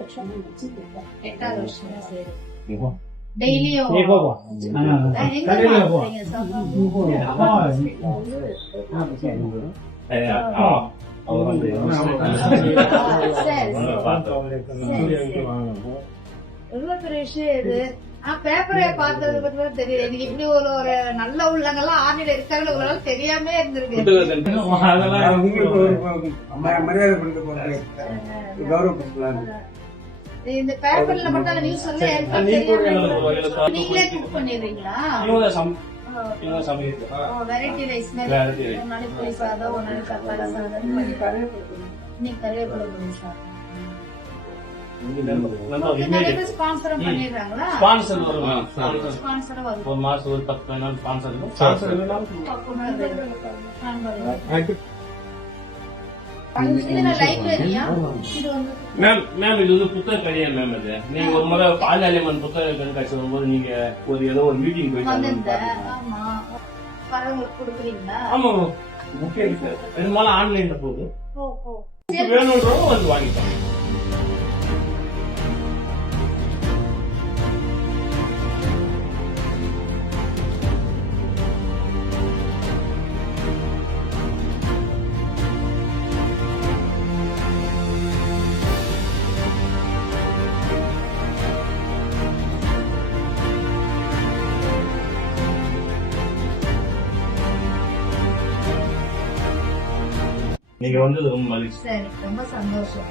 வருஷம் எட்டாவது வருஷம் சரி 이거 டெய்லியும் 이거 봐. எங்க 달리는 거. சாப்பிடுறீங்க சாப்பாடு? அவங்க வந்து சரி எவ்வளவு பெரிய விஷயம் இது. பேப்பரை பார்த்தது பத்தி தெரியும். எனக்கு இப்படி ஒரு ஒரு நல்ல உள்ளங்கள்லாம் ஆர்மியில இருக்காங்க உங்களால தெரியாம இருந்திருக்கு. அதெல்லாம் உங்களுக்கு ஒரு மரியாதை பண்ணிட்டு கௌரவப்படுத்தலாம். இந்த பேப்பர்ல மட்டும் நியூஸ் வந்து நீங்களே குக் பண்ணிடுறீங்களா? வெரைட்டி ரைஸ் மாதிரி ஒரு நாளைக்கு புளி சாதம் ஒரு நாளைக்கு தக்காளி சாதம் இன்னைக்கு கருவேப்பிலை புளி சாதம் நிறைய பேர் ஸ்பான்சரும் பண்ணிடுறாங்களா? ஸ்பான்சர் வரும். ஸ்பான்சரும் வரும். ஒரு மாசம் ஒரு 10 நாள் ஸ்பான்சர் இருக்கும். இதுல லைப்ரரியா? இது வந்து மேம் இது வந்து புத்தக கடையா மேம். இது நீங்க ஒரு முறை பாலாலியம்மன் புத்தக கண்காட்சி வரும்போது நீங்க ஏதோ ஒரு மீட்டிங் போயிட்டு ஆமா பரவங்களுக்கு கொடுக்குறீங்களா? ஆமா முக்கியம் பெரும்பாலும் ஆன்லைன்ல போகுது. வேணும்ன்றவங்க வந்து வாங்கிப்பாங்க. நீங்க வந்தது ரொம்ப மகிழ்ச்சி. சரி ரொம்ப சந்தோஷம்.